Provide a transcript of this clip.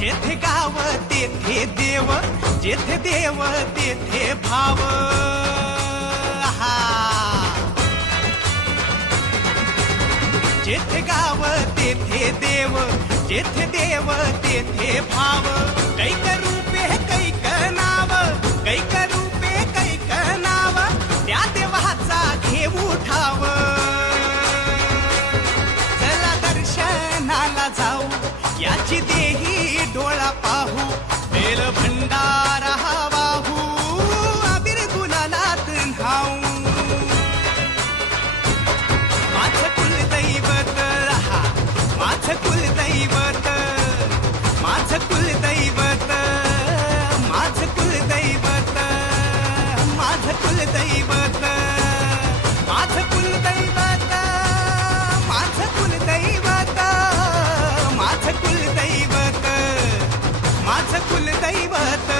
जेथे गाव तेथे देव, जेथे देव तेथे भाव. हा. जेथे गाव तेथे देव, जेथे देव तेथे भाव. कैक रूपे कैक नाव, कैक रूपे कैक नाव, त्या देवाचा घेऊ ठाव. चला दर्शनाला जाऊ, याची देही डोळा पाहू. बेल भंडारा वाहू, अबीर गुलालात न्हाऊ. माझं कुलदैवत, माझं कुलदैवत, माझं कुलदैवत, माझं कुलदैवत, माझं कुलदैवत, माझं कुलदैवत, माझं कुलदैवत, माझं कुलदैवत, माझं कुलदैवत.